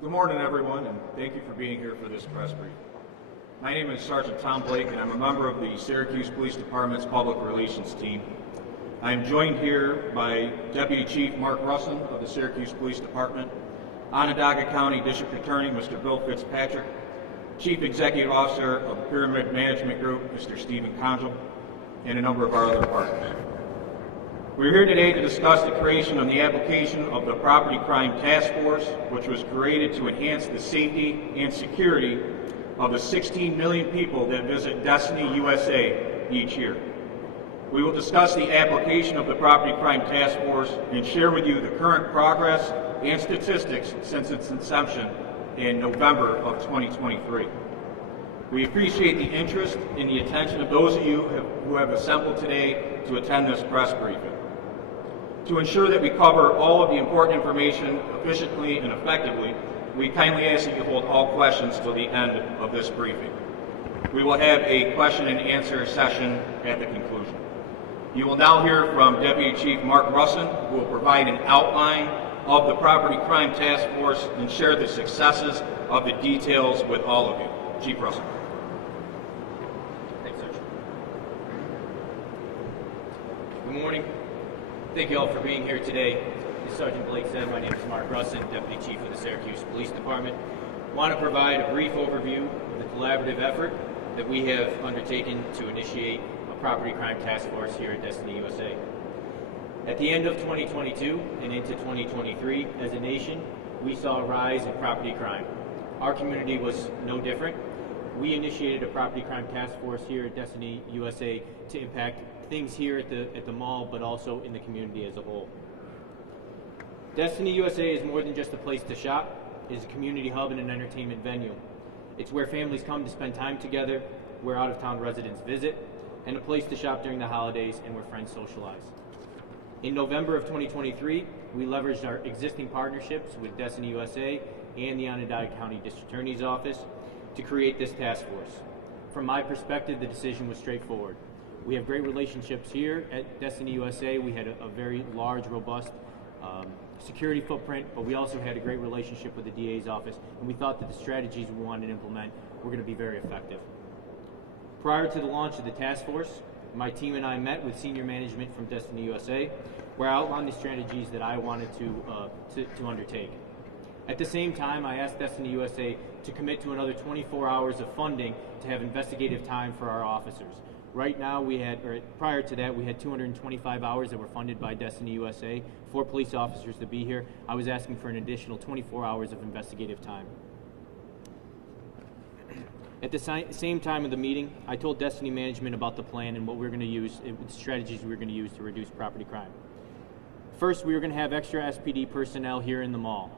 Good morning, everyone, and thank you for being here for this press briefing. My name is Sergeant Tom Blake, and I'm a member of the Syracuse Police Department's Public Relations team. I am joined here by Deputy Chief Mark Russin of the Syracuse Police Department, Onondaga County District Attorney Mr. Bill Fitzpatrick, Chief Executive Officer of the Pyramid Management Group Mr. Stephen Conjal, and a number of our other partners. We're here today to discuss the creation of the application of the Property Crime Task Force, which was created to enhance the safety and security of the 16 million people that visit Destiny USA each year. We will discuss the application of the Property Crime Task Force and share with you the current progress and statistics since its inception in November of 2023. We appreciate the interest and the attention of those of you who have assembled today to attend this press briefing. To ensure that we cover all of the important information efficiently and effectively, we kindly ask that you hold all questions till the end of this briefing. We will have a question and answer session at the conclusion. You will now hear from Deputy Chief Mark Russin, who will provide an outline of the Property Crime Task Force and share the successes of the details with all of you. Chief Russin. Thanks, Sergeant. Good morning. Thank you all for being here today. As Sergeant Blake said, my name is Mark Russin, Deputy Chief of the Syracuse Police Department. I want to provide a brief overview of the collaborative effort that we have undertaken to initiate a Property Crime Task Force here at Destiny USA. At the end of 2022 and into 2023, as a nation, we saw a rise in property crime. Our community was no different. We initiated a Property Crime Task Force here at Destiny USA to impact things here at the mall, but also in the community as a whole. Destiny USA is more than just a place to shop. It is a community hub and an entertainment venue. It's where families come to spend time together, where out-of-town residents visit, and a place to shop during the holidays and where friends socialize. In November of 2023, we leveraged our existing partnerships with Destiny USA and the Onondaga County District Attorney's Office to create this task force. From my perspective, the decision was straightforward. We have great relationships here at Destiny USA. We had a very large, robust security footprint, but we also had a great relationship with the DA's office, and we thought that the strategies we wanted to implement were going to be very effective. Prior to the launch of the task force, my team and I met with senior management from Destiny USA, where I outlined the strategies that I wanted to undertake. At the same time, I asked Destiny USA to commit to another 24 hours of funding to have investigative time for our officers. Right now, prior to that, we had 225 hours that were funded by Destiny USA for police officers to be here. I was asking for an additional 24 hours of investigative time. At the same time of the meeting, I told Destiny management about the plan and what we were going to use, the strategies we were going to use to reduce property crime. First, we were going to have extra SPD personnel here in the mall.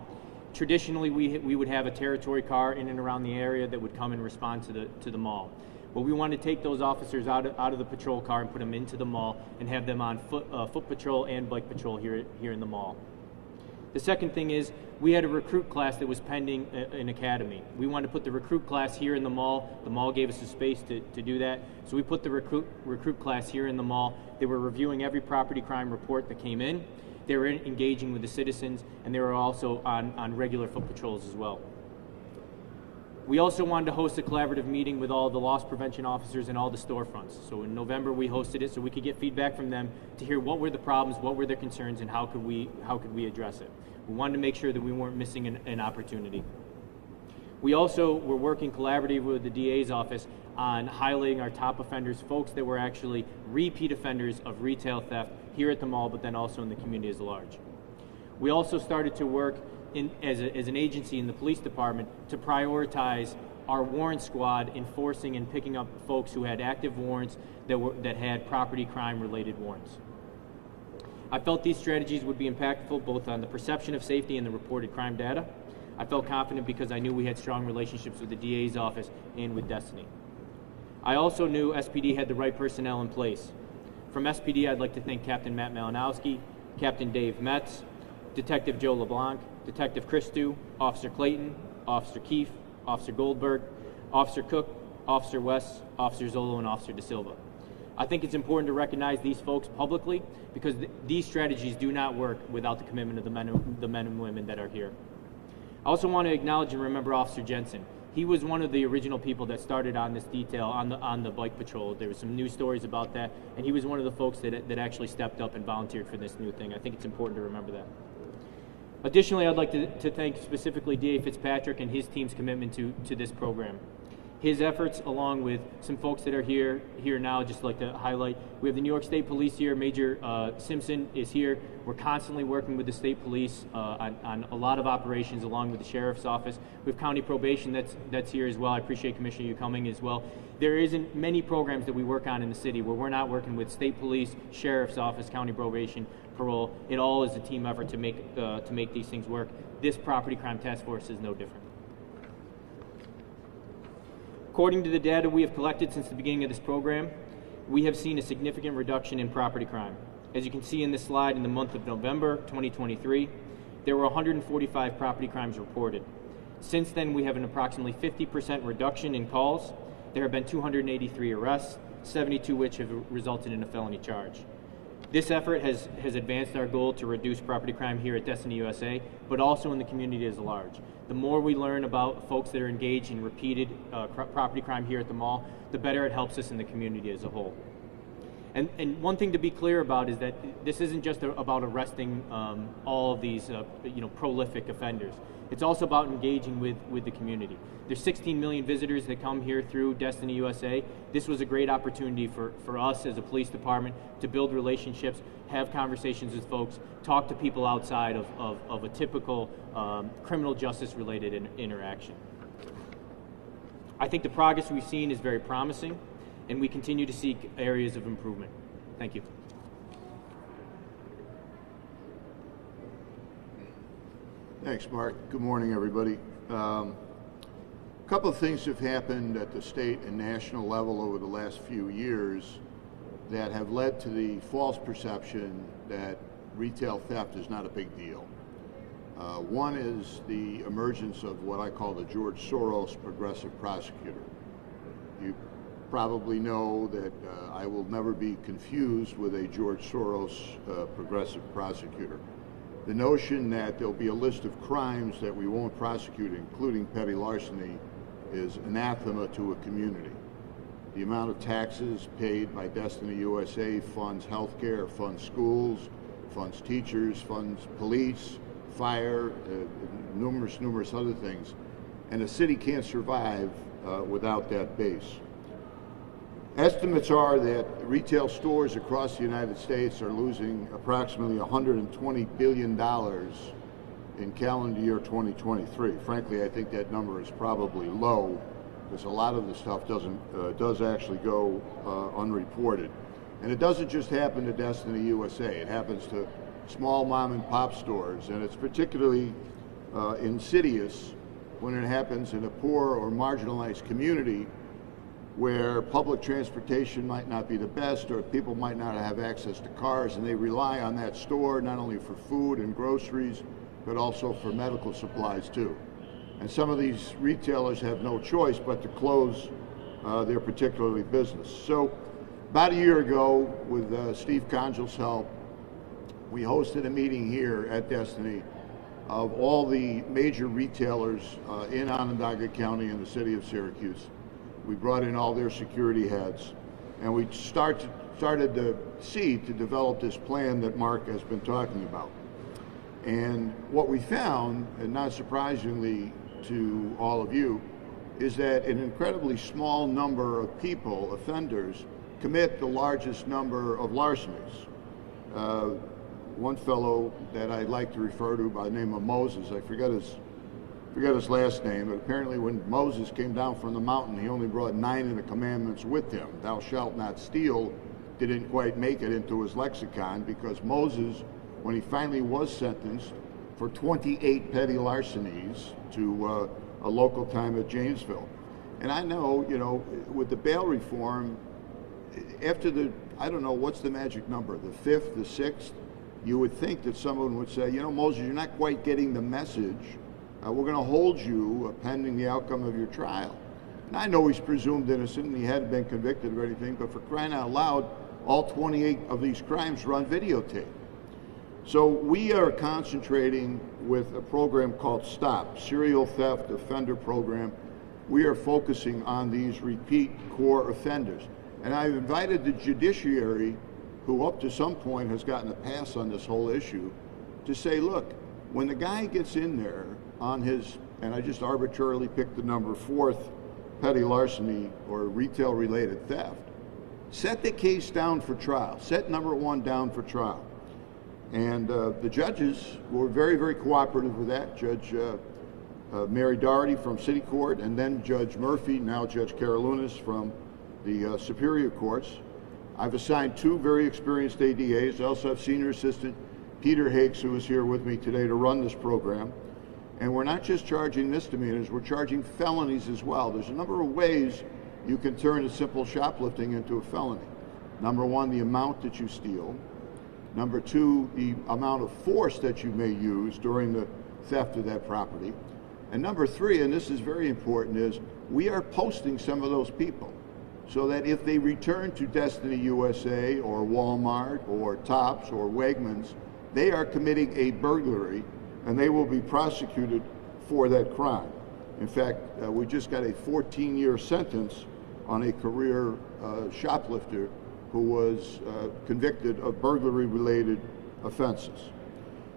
Traditionally, we would have a territory car in and around the area that would come and respond to the mall. But we wanted to take those officers out of the patrol car and put them into the mall and have them on foot patrol and bike patrol here in the mall. The second thing is we had a recruit class that was pending an academy. We wanted to put the recruit class here in the mall. The mall gave us the space to do that. So we put the recruit class here in the mall. They were reviewing every property crime report that came in. They were engaging with the citizens, and they were also on regular foot patrols as well. We also wanted to host a collaborative meeting with all the loss prevention officers and all the storefronts. So in November we hosted it so we could get feedback from them to hear what were the problems, what were their concerns, and how could we address it. We wanted to make sure that we weren't missing an opportunity. We also were working collaboratively with the DA's office on highlighting our top offenders, folks that were actually repeat offenders of retail theft here at the mall, but then also in the community as large. We also started to work as an agency in the police department to prioritize our warrant squad enforcing and picking up folks who had active warrants that had property crime related warrants. I felt these strategies would be impactful both on the perception of safety and the reported crime data. I felt confident because I knew we had strong relationships with the DA's office and with Destiny. I also knew SPD had the right personnel in place. From SPD, I'd like to thank Captain Matt Malinowski, Captain Dave Metz, Detective Joe LeBlanc, Detective Christou, Officer Clayton, Officer Keefe, Officer Goldberg, Officer Cook, Officer West, Officer Zolo, and Officer De Silva. I think it's important to recognize these folks publicly because these strategies do not work without the commitment of the men and women that are here. I also want to acknowledge and remember Officer Jensen. He was one of the original people that started on this detail on the bike patrol. There was some news stories about that, and he was one of the folks that actually stepped up and volunteered for this new thing. I think it's important to remember that. Additionally, I'd like to thank specifically D.A. Fitzpatrick and his team's commitment to this program. His efforts, along with some folks that are here now, just like to highlight. We have the New York State Police here. Major Simpson is here. We're constantly working with the state police on a lot of operations, along with the sheriff's office. We have county probation that's here as well. I appreciate, Commissioner, you coming as well. There isn't many programs that we work on in the city where we're not working with state police, sheriff's office, county probation, parole. It all is a team effort to make these things work. This property crime task force is no different. According to the data we have collected since the beginning of this program, we have seen a significant reduction in property crime. As you can see in this slide, in the month of November 2023, there were 145 property crimes reported. Since then, we have an approximately 50% reduction in calls. There have been 283 arrests, 72 which have resulted in a felony charge. This effort has advanced our goal to reduce property crime here at Destiny USA, but also in the community as large. The more we learn about folks that are engaged in repeated property crime here at the mall, the better it helps us in the community as a whole. And one thing to be clear about is that this isn't just about arresting all of these prolific offenders. It's also about engaging with the community. There's 16 million visitors that come here through Destiny USA. This was a great opportunity for us as a police department to build relationships, have conversations with folks, talk to people outside of a typical criminal justice related interaction. I think the progress we've seen is very promising, and we continue to seek areas of improvement. Thank you. Thanks, Mark. Good morning, everybody. A couple of things have happened at the state and national level over the last few years that have led to the false perception that retail theft is not a big deal. One is the emergence of what I call the George Soros progressive prosecutor. You probably know that I will never be confused with a George Soros progressive prosecutor. The notion that there'll be a list of crimes that we won't prosecute, including petty larceny, is anathema to a community. The amount of taxes paid by Destiny USA funds healthcare, funds schools, funds teachers, funds police, fire, numerous other things. And a city can't survive without that base. Estimates are that retail stores across the United States are losing approximately $120 billion in calendar year 2023. Frankly, I think that number is probably low because a lot of the stuff does actually go unreported. And it doesn't just happen to Destiny USA. It happens to small mom and pop stores, and it's particularly insidious when it happens in a poor or marginalized community where public transportation might not be the best, or people might not have access to cars, and they rely on that store not only for food and groceries, but also for medical supplies too. And some of these retailers have no choice but to close their particularly business. So about a year ago, with Steve Congel's help, we hosted a meeting here at Destiny of all the major retailers in Onondaga County and the city of Syracuse. We brought in all their security heads, and we started to develop this plan that Mark has been talking about. And what we found, and not surprisingly to all of you, is that an incredibly small number of people, offenders, commit the largest number of larcenies. One fellow that I'd like to refer to by the name of Moses, I forget his last name, but apparently when Moses came down from the mountain, he only brought 9 of the commandments with him. Thou shalt not steal didn't quite make it into his lexicon, because Moses, when he finally was sentenced for 28 petty larcenies to a local time at Janesville. And I know, with the bail reform, after I don't know, what's the magic number, the 5th, the 6th, you would think that someone would say, Moses, you're not quite getting the message. We're going to hold you pending the outcome of your trial. And I know he's presumed innocent and he hadn't been convicted of anything, but for crying out loud, all 28 of these crimes were on videotape. So we are concentrating with a program called STOP, Serial Theft Offender Program. We are focusing on these repeat core offenders. And I've invited the judiciary, who up to some point has gotten a pass on this whole issue, to say, look, when the guy gets in there on his, and I just arbitrarily picked the number, 4th petty larceny or retail related theft, set the case down for trial, set number 1 down for trial. And the judges were very, very cooperative with that. Judge Mary Doherty from City Court, and then Judge Murphy, now Judge Karalunas from the Superior Courts. I've assigned 2 very experienced ADAs. I also have Senior Assistant Peter Hakes, who is here with me today to run this program. And we're not just charging misdemeanors, we're charging felonies as well. There's a number of ways you can turn a simple shoplifting into a felony. Number 1, the amount that you steal. Number 2, the amount of force that you may use during the theft of that property. And number 3, and this is very important, is we are posting some of those people so that if they return to Destiny USA or Walmart or Tops or Wegmans, they are committing a burglary and they will be prosecuted for that crime. In fact, we just got a 14-year sentence on a career shoplifter who was convicted of burglary-related offenses.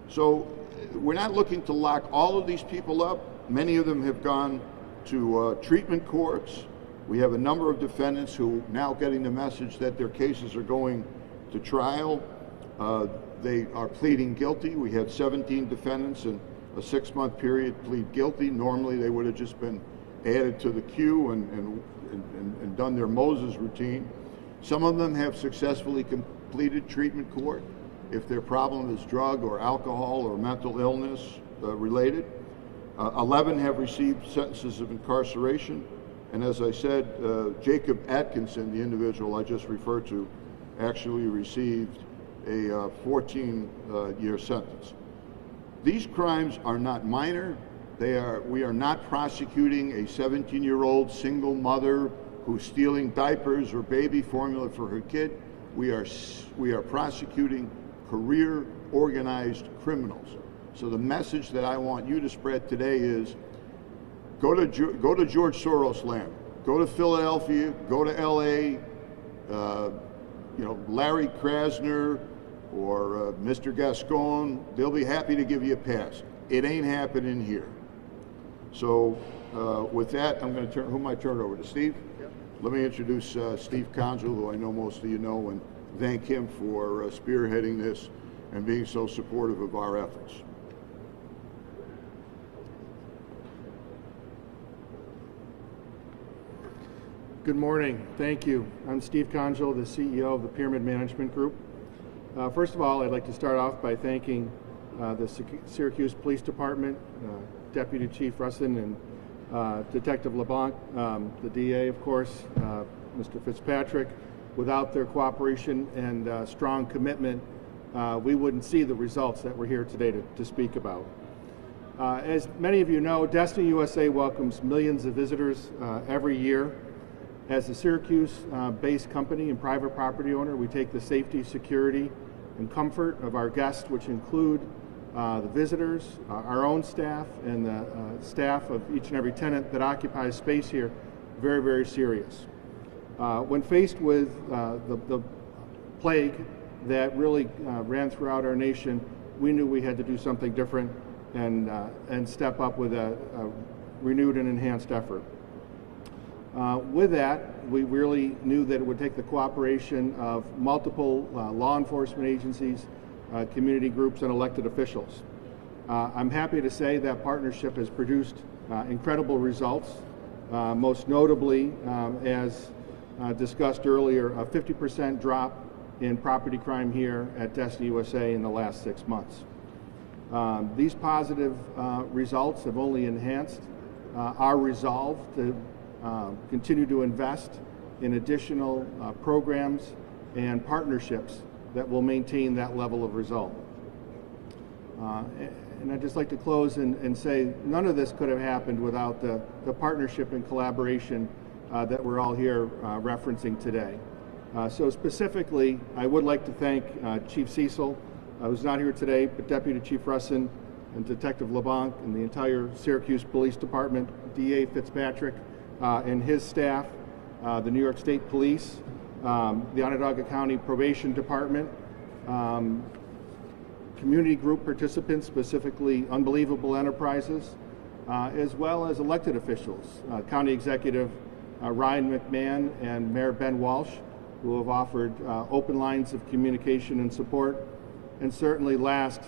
So we're not looking to lock all of these people up. Many of them have gone to treatment courts. We have a number of defendants who are now getting the message that their cases are going to trial. They are pleading guilty. We had 17 defendants in a 6-month period plead guilty. Normally they would have just been added to the queue and done their Moses routine. Some of them have successfully completed treatment court if their problem is drug or alcohol or mental illness related. 11 have received sentences of incarceration. And as I said, Jacob Atkinson, the individual I just referred to, actually received a 14-year sentence. These crimes are not minor. We are not prosecuting a 17-year-old single mother who's stealing diapers or baby formula for her kid. We are prosecuting career organized criminals. So the message that I want you to spread today is go to George Soros land, go to Philadelphia, go to LA, Larry Krasner or Mr. Gascon, they'll be happy to give you a pass. It ain't happening here. So with that, I'm going to who am I turn over to? Steve? Yep. Let me introduce Steve Conjul, who I know most of you know, and thank him for spearheading this and being so supportive of our efforts. Good morning. Thank you. I'm Steve Conjul, the CEO of the Pyramid Management Group. First of all, I'd like to start off by thanking the Syracuse Police Department, Deputy Chief Russin and Detective LeBlanc, the DA, of course, Mr. Fitzpatrick. Without their cooperation and strong commitment, we wouldn't see the results that we're here today to speak about. As many of you know, Destiny USA welcomes millions of visitors every year. As a Syracuse-based company and private property owner, we take the safety, security, and comfort of our guests, which include the visitors, our own staff, and the staff of each and every tenant that occupies space here, very, very serious. When faced with the plague that really ran throughout our nation, we knew we had to do something different and step up with a renewed and enhanced effort. With that, we really knew that it would take the cooperation of multiple law enforcement agencies, community groups, and elected officials. I'm happy to say that partnership has produced incredible results, most notably, as discussed earlier, a 50% drop in property crime here at Destiny USA in the last 6 months. These positive results have only enhanced our resolve to continue to invest in additional programs and partnerships that will maintain that level of result. And I'd just like to close and say none of this could have happened without the partnership and collaboration that we're all here referencing today. So specifically, I would like to thank Chief Cecil who's not here today, but Deputy Chief Russin and Detective LeBlanc and the entire Syracuse Police Department, DA Fitzpatrick and his staff, the New York State Police, the Onondaga County Probation Department, community group participants, specifically Unbelievable Enterprises, as well as elected officials, County Executive Ryan McMahon and Mayor Ben Walsh, who have offered open lines of communication and support. And certainly last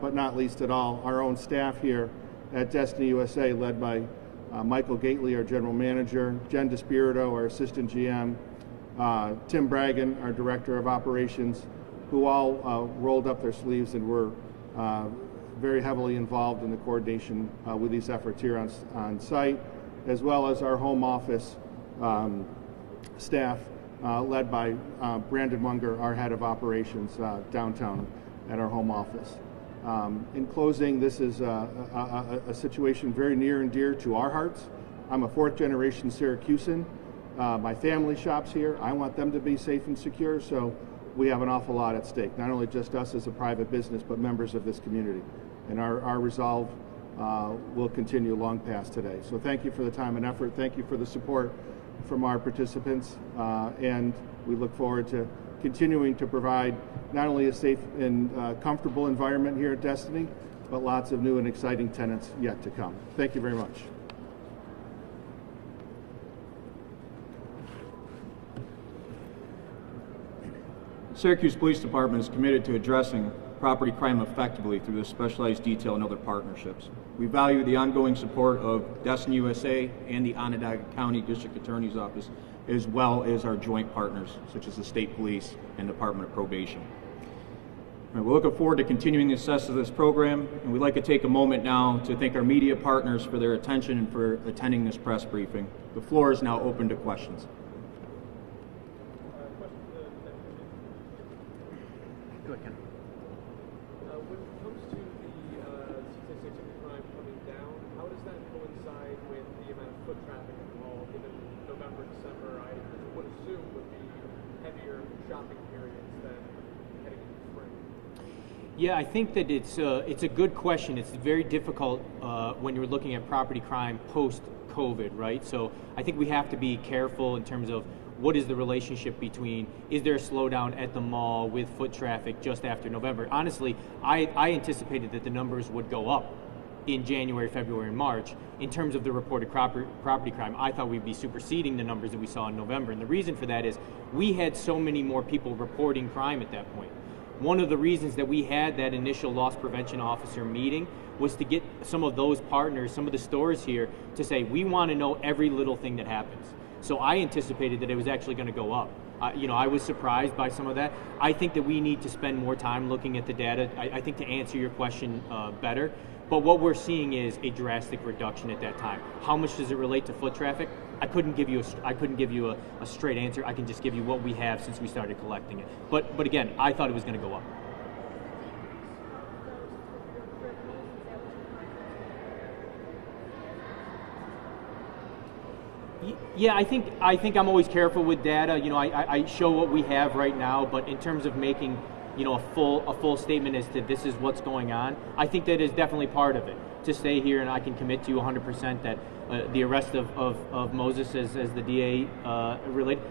but not least at all, our own staff here at Destiny USA, led by Michael Gately, our General Manager, Jen DeSpirito, our Assistant GM, Tim Bragan, our Director of Operations, who all rolled up their sleeves and were very heavily involved in the coordination with these efforts here on site, as well as our home office staff, led by Brandon Munger, our Head of Operations downtown at our home office. In closing, this is a situation very near and dear to our hearts. I'm a fourth-generation Syracusan. My family shops here. I want them to be safe and secure, so we have an awful lot at stake, not only just us as a private business, but members of this community. And our resolve will continue long past today. So thank you for the time and effort. Thank you for the support from our participants. And we look forward to continuing to provide not only a safe and comfortable environment here at Destiny, but lots of new and exciting tenants yet to come. Thank you very much. Syracuse Police Department is committed to addressing property crime effectively through the specialized detail and other partnerships. We value the ongoing support of Destiny USA and the Onondaga County District Attorney's Office, as well as our joint partners, such as the State Police and Department of Probation. We're looking forward to continuing the success of this program, and we'd like to take a moment now to thank our media partners for their attention and for attending this press briefing. The floor is now open to questions. When it comes to the statistics of crime coming down, how does that coincide with the amount of foot traffic in the mall, given November, December, I would assume would be heavier shopping periods than heading into spring? Yeah, I think that it's a good question. It's very difficult when you're looking at property crime post-COVID, right? So I think we have to be careful in terms of what is the relationship between, is there a slowdown at the mall with foot traffic just after November? Honestly, I anticipated that the numbers would go up in January, February, and March. In terms of the reported property crime, I thought we'd be superseding the numbers that we saw in November. And the reason for that is we had so many more people reporting crime at that point. One of the reasons that we had that initial loss prevention officer meeting was to get some of those partners, some of the stores here, to say, we want to know every little thing that happens. So I anticipated that it was actually going to go up. I was surprised by some of that. I think that we need to spend more time looking at the data. I think to answer your question better, but what we're seeing is a drastic reduction at that time. How much does it relate to foot traffic? I couldn't give you a straight answer. I can just give you what we have since we started collecting it. But again, I thought it was going to go up. Yeah, I think I'm always careful with data. I show what we have right now, but in terms of making, a full statement as to this is what's going on, I think that is definitely part of it. To stay here, and I can commit to you 100% that the arrest of Moses as the DA related,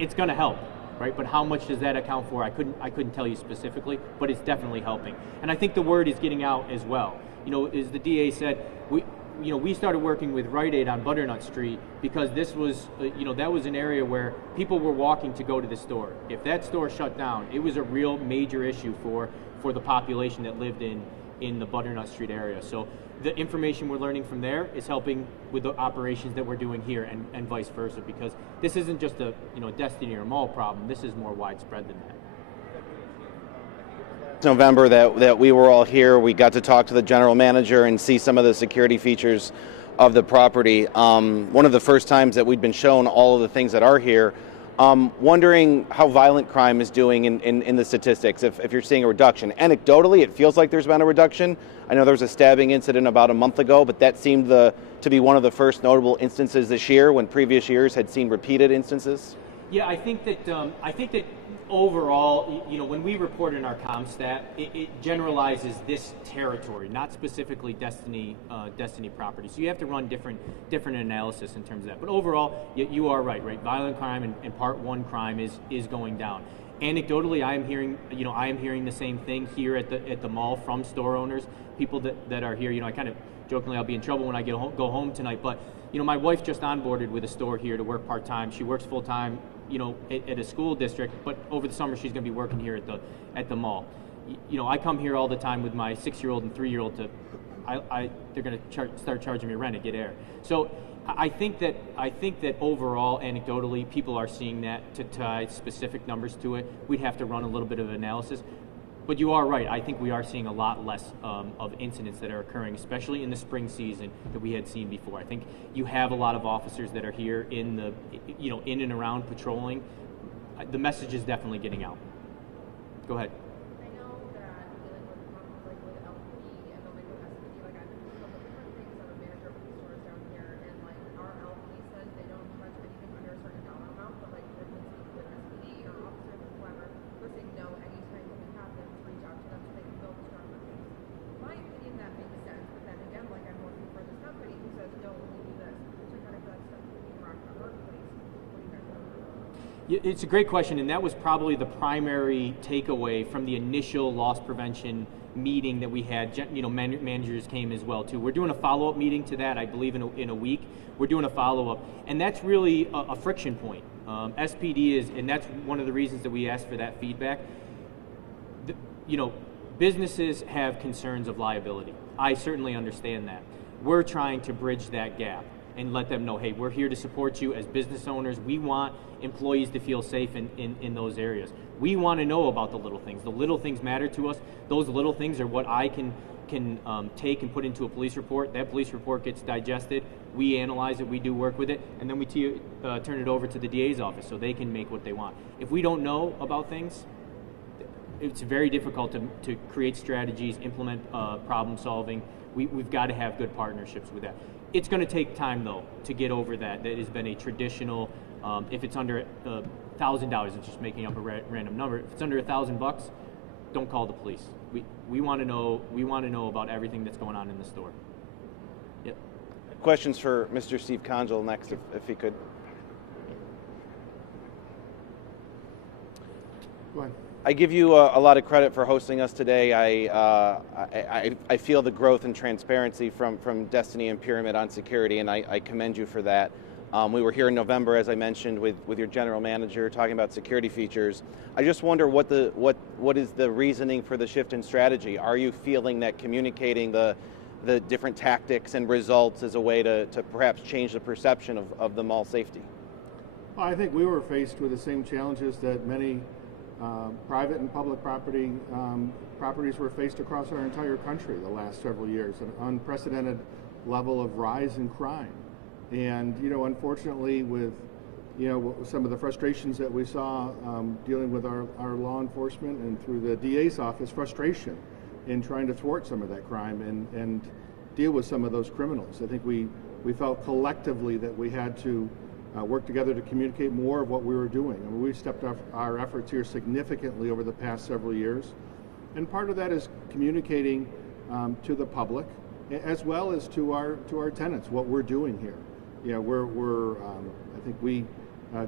it's going to help, right? But how much does that account for? I couldn't tell you specifically, but it's definitely helping. And I think the word is getting out as well. As the DA said, we started working with Rite Aid on Butternut Street because this was, that was an area where people were walking to go to the store. If that store shut down, it was a real major issue for the population that lived in the Butternut Street area. So the information we're learning from there is helping with the operations that we're doing here and vice versa, because this isn't just a Destiny or mall problem. This is more widespread than that. November that we were all here. We got to talk to the general manager and see some of the security features of the property. One of the first times that we'd been shown all of the things that are here. Wondering how violent crime is doing in the statistics, if you're seeing a reduction. Anecdotally, it feels like there's been a reduction. I know there was a stabbing incident about a month ago, but that seemed to be one of the first notable instances this year when previous years had seen repeated instances. Yeah, I think that overall, when we report in our CommStat, it generalizes this territory, not specifically Destiny property. So you have to run different analysis in terms of that. But overall, you are right. Violent crime and Part 1 crime is going down. Anecdotally, I am hearing the same thing here at the mall from store owners, people that are here. I kind of jokingly I'll be in trouble when I go home tonight, but my wife just onboarded with a store here to work part-time. She works full-time at a school district, but over the summer she's going to be working here at the mall. I come here all the time with my 6-year-old and 3-year-old they're going to start charging me rent to get air. So I think that overall, anecdotally, people are seeing that. To tie specific numbers to it, we'd have to run a little bit of analysis. But you are right. I think we are seeing a lot less of incidents that are occurring, especially in the spring season, that we had seen before. I think you have a lot of officers that are here in and around patrolling. The message is definitely getting out. Go ahead. I know that dealing with with LP and then with SPD, I've done a couple different things. I'm a manager of the stores down here, and our LP says they don't charge anything under a certain dollar amount, but with SPD or officers or whoever, they're saying no anytime something happens, reach out to them so they can build a stronger case. In my opinion, that makes sense, but then again, I'm working for this company who says no when you do this. So kind of feel like stuff moving around the workplace. What do you guys think? It's a great question, and that was probably the primary takeaway from the initial loss prevention meeting that we had. Managers came as well too. We're doing a follow-up meeting to that, I believe, in a week. We're doing a follow-up, and that's really a friction point. SPD is, and that's one of the reasons that we asked for that feedback. Businesses have concerns of liability. I certainly understand that. We're trying to bridge that gap and let them know, hey, we're here to support you as business owners. We want employees to feel safe in those areas. We want to know about the little things. The little things matter to us. Those little things are what I can take and put into a police report. That police report gets digested. We analyze it. We do work with it. And then we turn it over to the DA's office so they can make what they want. If we don't know about things, it's very difficult to create strategies, implement problem solving. We've got to have good partnerships with that. It's going to take time, though, to get over that. That has been a traditional, if it's under $1,000, it's just making up a random number. If it's under $1,000, don't call the police. We want to know about everything that's going on in the store. Yep. Questions for Mr. Steve Conjal next, if he could. Go ahead. I give you a lot of credit for hosting us today. I feel the growth and transparency from Destiny and Pyramid on security, and I commend you for that. We were here in November, as I mentioned, with your general manager talking about security features. I just wonder what is the reasoning for the shift in strategy? Are you feeling that communicating the different tactics and results is a way to perhaps change the perception of the mall safety? Well, I think we were faced with the same challenges that many private and public properties were faced across our entire country the last several years, an unprecedented level of rise in crime. And, unfortunately with, some of the frustrations that we saw dealing with our law enforcement and through the DA's office, frustration in trying to thwart some of that crime and deal with some of those criminals. I think we felt collectively that we had to work together to communicate more of what we were doing. I mean, we've stepped up our efforts here significantly over the past several years. And part of that is communicating to the public as well as to our tenants what we're doing here. I think we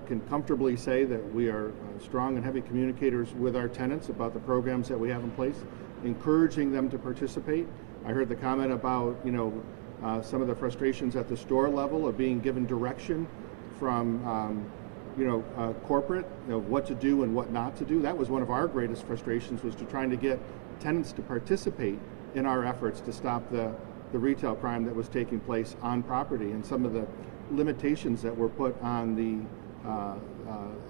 can comfortably say that we are strong and heavy communicators with our tenants about the programs that we have in place, encouraging them to participate. I heard the comment about some of the frustrations at the store level of being given direction from corporate, what to do and what not to do. That was one of our greatest frustrations, was to trying to get tenants to participate in our efforts to stop the retail crime that was taking place on property, and some of the limitations that were put on the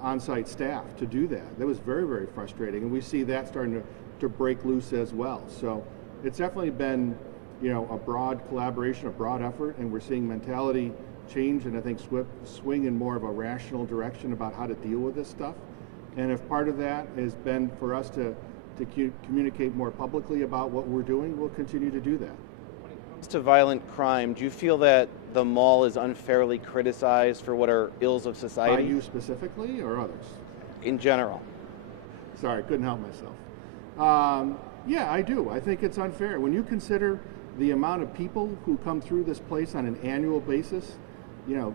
on-site staff to do that. That was very, very frustrating, and we see that starting to break loose as well. So it's definitely been a broad collaboration, a broad effort, and we're seeing mentality change and I think swing in more of a rational direction about how to deal with this stuff. And if part of that has been for us to communicate more publicly about what we're doing, we'll continue to do that. When it comes to violent crime, do you feel that the mall is unfairly criticized for what are ills of society? By you specifically or others? In general. Sorry, couldn't help myself. Yeah, I do. I think it's unfair. When you consider the amount of people who come through this place on an annual basis, you know,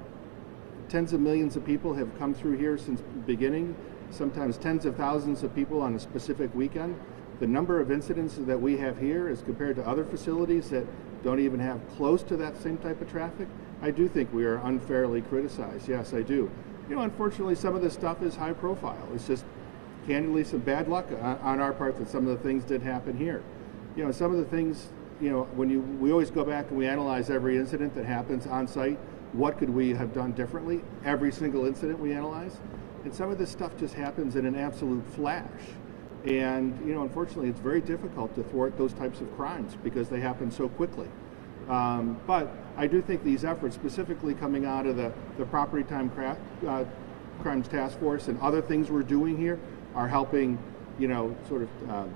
tens of millions of people have come through here since the beginning, sometimes tens of thousands of people on a specific weekend. The number of incidents that we have here as compared to other facilities that don't even have close to that same type of traffic, I do think we are unfairly criticized. Yes, I do. You know, unfortunately, some of this stuff is high profile. It's just candidly some bad luck on our part that some of the things did happen here. You know, some of the things, you know, we always go back and we analyze every incident that happens on site. What could we have done differently? Every single incident we analyze. And some of this stuff just happens in an absolute flash. And, you know, unfortunately, it's very difficult to thwart those types of crimes because they happen so quickly. But I do think these efforts, specifically coming out of the Property Time Crimes Task Force and other things we're doing here, are helping, you know, sort of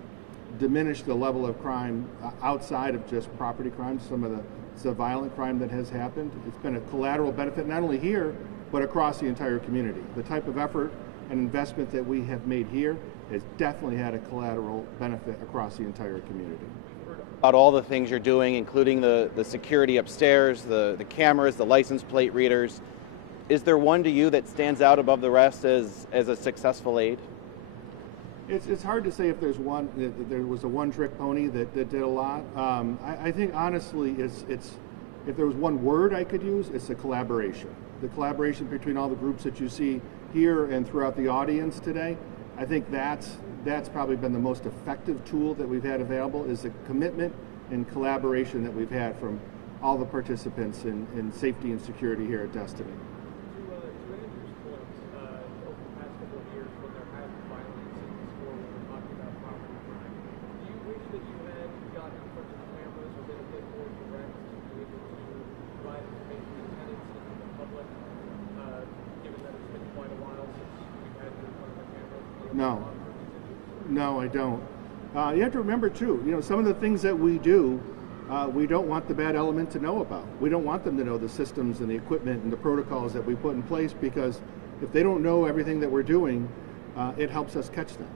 diminish the level of crime outside of just property crimes, some of the violent crime that has happened. It's been a collateral benefit not only here, but across the entire community. The type of effort and investment that we have made here has definitely had a collateral benefit across the entire community. About all the things you're doing, including the security upstairs, the cameras, the license plate readers. Is there one to you that stands out above the rest as a successful aid? It's hard to say if there's one, there was a one-trick pony that did a lot. I think honestly, it's if there was one word I could use, it's the collaboration. The collaboration between all the groups that you see here and throughout the audience today. I think that's probably been the most effective tool that we've had available, is the commitment and collaboration that we've had from all the participants in safety and security here at Destiny. To Andrew's point, over the past couple of years, when there has been violence in the store, when we're talking about property crime, do you wish that you had gotten in front of the cameras or been a bit more direct to be able to provide information to tenants and the public, given that it's been quite a while since we've had you in front of the cameras? No, I don't. You have to remember too, you know, some of the things that we do, we don't want the bad element to know about. We don't want them to know the systems and the equipment and the protocols that we put in place, because if they don't know everything that we're doing, it helps us catch them.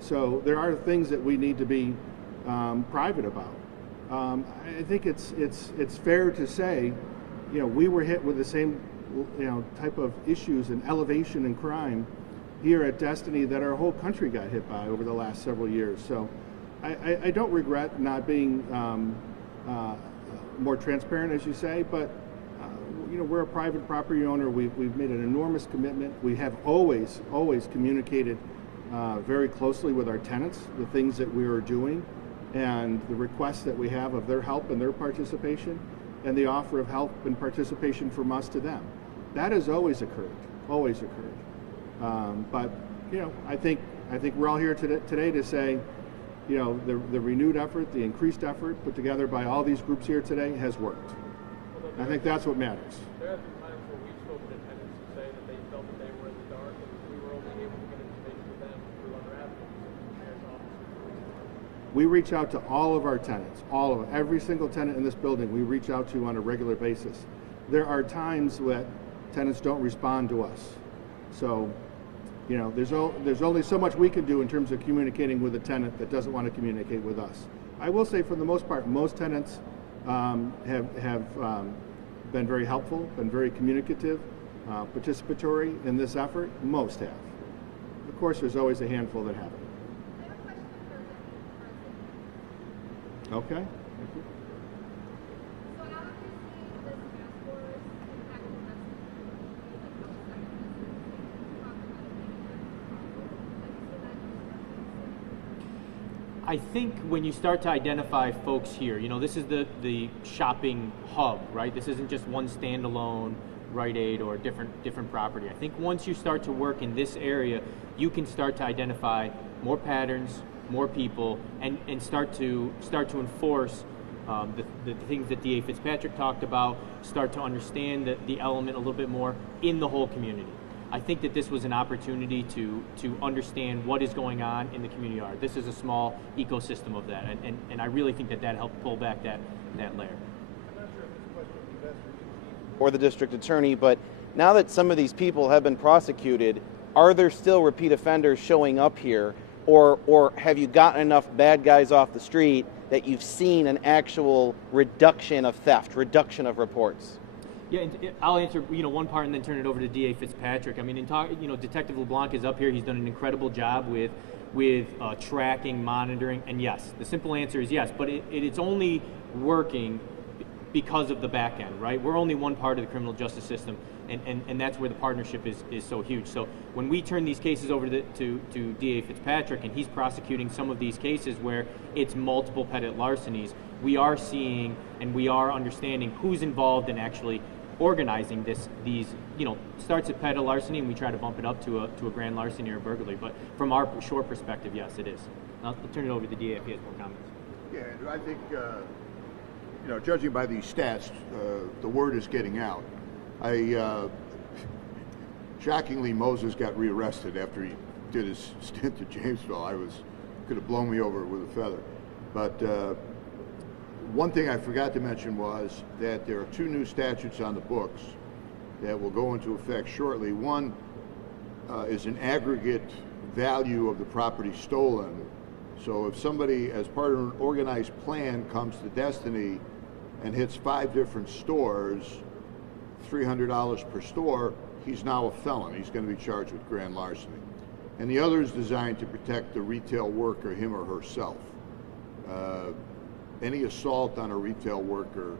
So there are things that we need to be private about. I think it's fair to say, you know, we were hit with the same, you know, type of issues and elevation in crime here at Destiny that our whole country got hit by over the last several years. So I don't regret not being more transparent, as you say, but you know, we're a private property owner. We've made an enormous commitment. We have always communicated very closely with our tenants, the things that we are doing and the requests that we have of their help and their participation, and the offer of help and participation from us to them. That has always occurred. But you know, I think we're all here today to say, you know, the renewed effort, the increased effort put together by all these groups here today has worked. I think that's what matters. There have been times where we've spoken to tenants who say that they felt that they were in the dark and we were only able to get information to them through other avenues, mayor's office. We reach out to all of our tenants, all of them, every single tenant in this building we reach out to on a regular basis. There are times that tenants don't respond to us. So, you know, there's only so much we can do in terms of communicating with a tenant that doesn't want to communicate with us. I will say, for the most part, most tenants have been very helpful, been very communicative, participatory in this effort. Most have. Of course, there's always a handful that haven't. Okay. Thank you. So now that you've seen this task force impact the I think when you start to identify folks here, you know, this is the shopping hub, right? This isn't just one standalone Rite Aid or different property. I think once you start to work in this area, you can start to identify more patterns, more people, and start to enforce the things that DA Fitzpatrick talked about, start to understand the element a little bit more in the whole community. I think that this was an opportunity to understand what is going on in the community yard. This is a small ecosystem of that, and I really think that helped pull back that layer. I'm not sure if this question would be best for you, Steve. Or the district attorney, but now that some of these people have been prosecuted, are there still repeat offenders showing up here? or have you gotten enough bad guys off the street that you've seen an actual reduction of theft, reduction of reports? Yeah, and I'll answer one part and then turn it over to DA Fitzpatrick. I mean, Detective LeBlanc is up here. He's done an incredible job with tracking, monitoring, and yes, the simple answer is yes. But it's only working because of the back end, right? We're only one part of the criminal justice system, and that's where the partnership is so huge. So when we turn these cases over to DA Fitzpatrick, and he's prosecuting some of these cases where it's multiple petty larcenies, we are seeing and we are understanding who's involved in actually organizing these starts at petty larceny, and we try to bump it up to a grand larceny or a burglary. But from our short perspective, yes, it is. I'll turn it over to the DA if he has more comments. Yeah, and I think, judging by these stats, the word is getting out. Shockingly, Moses got rearrested after he did his stint at Jamesville. Could have blown me over with a feather. But one thing I forgot to mention was that there are 2 new statutes on the books that will go into effect shortly. One is an aggregate value of the property stolen. So if somebody, as part of an organized plan, comes to Destiny and hits 5 different stores, $300 per store, he's now a felon. He's going to be charged with grand larceny. And the other is designed to protect the retail worker, him or herself. Any assault on a retail worker,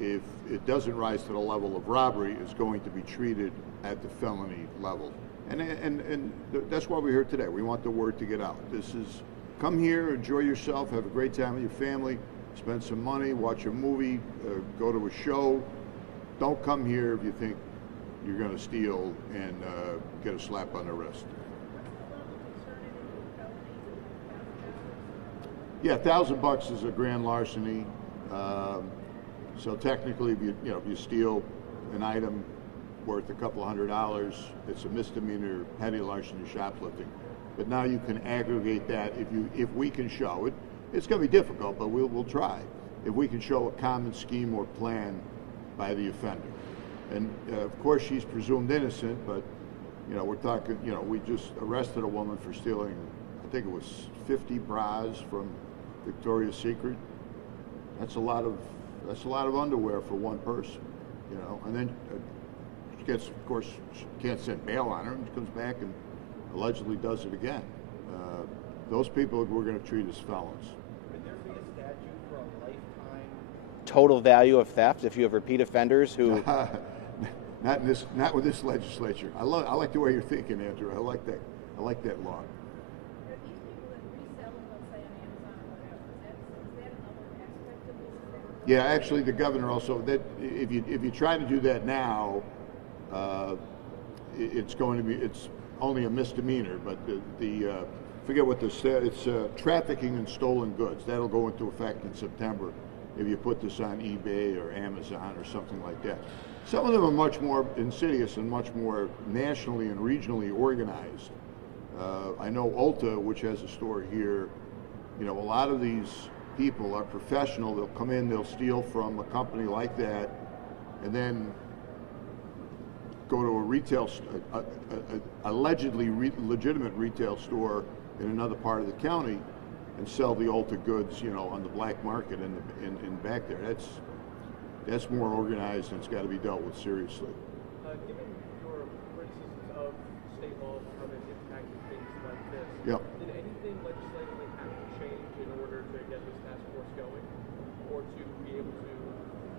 if it doesn't rise to the level of robbery, is going to be treated at the felony level. And that's why we're here today. We want the word to get out. This is, come here, enjoy yourself, have a great time with your family, spend some money, watch a movie, go to a show. Don't come here if you think you're going to steal and get a slap on the wrist. Yeah, $1,000 is a grand larceny. So technically, if you steal an item worth a couple $100, it's a misdemeanor petty larceny shoplifting. But now you can aggregate that if we can show it. It's going to be difficult, but we'll try. If we can show a common scheme or plan by the offender, and of course she's presumed innocent, but we're talking. We just arrested a woman for stealing, I think it was 50 bras from Victoria's Secret. That's a lot of underwear for one person, And then she gets, of course, she can't send bail on her, and she comes back and allegedly does it again. Those people we're going to treat as felons. Would there be a statute for a lifetime Total value of theft if you have repeat offenders who? Not with this legislature. I like the way you're thinking, Andrew. I like that law. Are these people that resell, let's say on Amazon or whatever, is that another aspect of this? Yeah, actually, the governor also, that if you try to do that now, it's only a misdemeanor. But the forget what this said. It's trafficking in stolen goods. That'll go into effect in September if you put this on eBay or Amazon or something like that. Some of them are much more insidious and much more nationally and regionally organized. I know Ulta, which has a store here, a lot of these people are professional. They'll come in, they'll steal from a company like that, and then go to a retail, allegedly legitimate retail store in another part of the county and sell the Ulta goods, on the black market in back there. That's more organized and it's got to be dealt with seriously. Given your criticisms of state laws and how they've impacted things like this, Yep. did anything legislatively have to change in order to get this task force going, or to be able to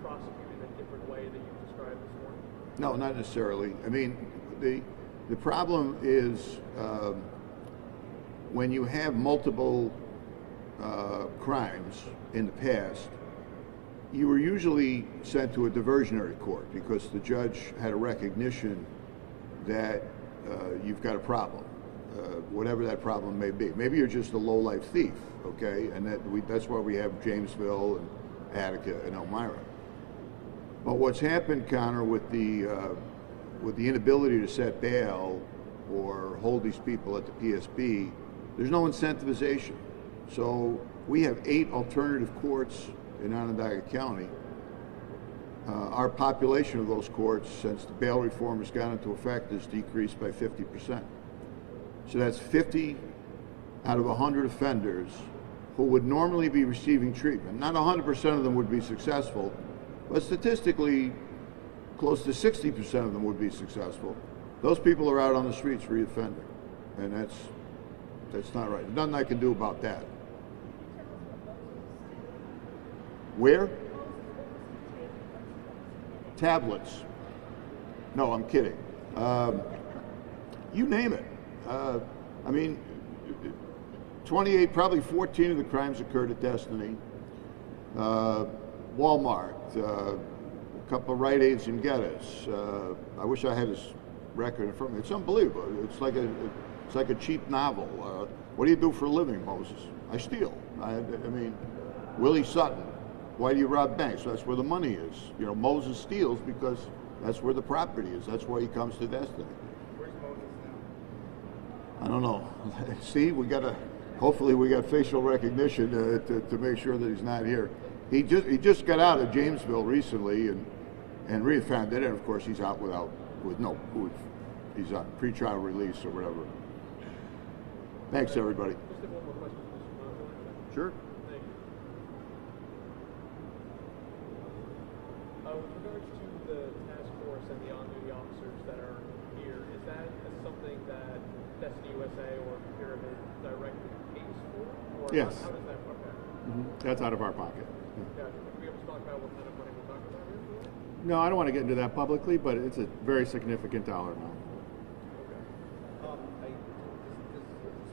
prosecute in a different way that you described this morning? No, not necessarily. I mean, the problem is when you have multiple crimes in the past, you were usually sent to a diversionary court because the judge had a recognition that you've got a problem, whatever that problem may be. Maybe you're just a low-life thief, okay? And that's why we have Jamesville and Attica and Elmira. But what's happened, Connor, with the inability to set bail or hold these people at the PSB, there's no incentivization. So we have 8 alternative courts in Onondaga County. Our population of those courts, since the bail reform has gone into effect, has decreased by 50%. So that's 50 out of 100 offenders who would normally be receiving treatment. Not 100% of them would be successful, but statistically, close to 60% of them would be successful. Those people are out on the streets reoffending, and that's not right. There's nothing I can do about that. Where? Tablets. No, I'm kidding. You name it. I mean, 28, probably 14 of the crimes occurred at Destiny. Walmart, a couple of Rite Aids and Geddes. I wish I had his record in front of me. It's unbelievable. It's like a cheap novel. What do you do for a living, Moses? I steal. I mean, Willie Sutton. Why do you rob banks? That's where the money is. You know, Moses steals because that's where the property is. That's why he comes to Destiny. Where's Moses now? I don't know. See, hopefully we got facial recognition to make sure that he's not here. He just got out of Jamesville recently and reoffended, and of course he's out he's on pretrial release or whatever. Thanks, everybody. Just have one more question, Mr. Conjoy. Sure. Thank you. With regards to the task force and the on-duty officers that are here, is that something that Destiny USA or Pyramid directly pays for? Or Yes. How does that work out? That's out of our pocket. Gotcha. Can we ever talk about what kind of money we're talking about here? No, I don't want to get into that publicly, but it's a very significant dollar amount.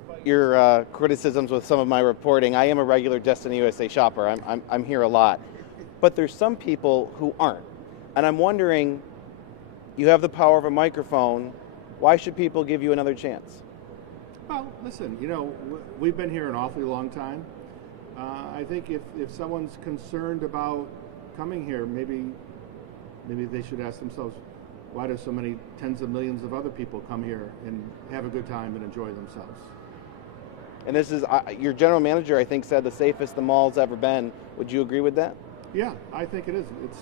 Despite Your criticisms with some of my reporting, I am a regular Destiny USA shopper. I'm here a lot. But there's some people who aren't. And I'm wondering, you have the power of a microphone, why should people give you another chance? Well, listen, you know, we've been here an awfully long time. I think if someone's concerned about coming here, maybe they should ask themselves, why do so many tens of millions of other people come here and have a good time and enjoy themselves? And this is, your general manager, I think, said the safest the mall's ever been. Would you agree with that? Yeah, I think it is. It's,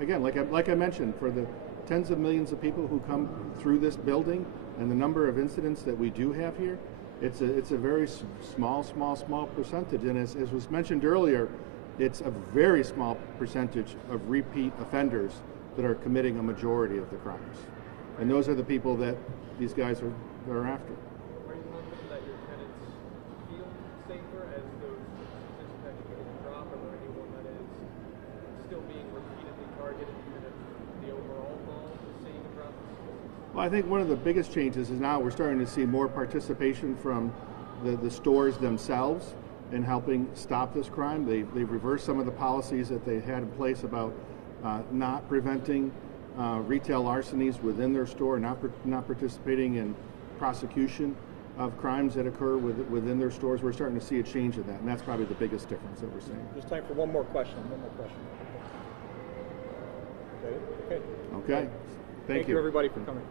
again, like I mentioned, for the tens of millions of people who come through this building and the number of incidents that we do have here, it's a very small percentage. And as was mentioned earlier, it's a very small percentage of repeat offenders that are committing a majority of the crimes. And those are the people that these guys are after. Are you confident that your tenants feel safer as those statistics actually begin to drop? Are there anyone that is still being repeatedly targeted even if the overall mall is seeing a drop in statistics? Well, I think one of the biggest changes is now we're starting to see more participation from the stores themselves in helping stop this crime. They've reversed some of the policies that they had in place about not preventing retail larcenies within their store, not participating in prosecution of crimes that occur within their stores. We're starting to see a change in that, and that's probably the biggest difference that we're seeing. There's time for one more question. Okay. Okay. Thank you. Everybody, for coming.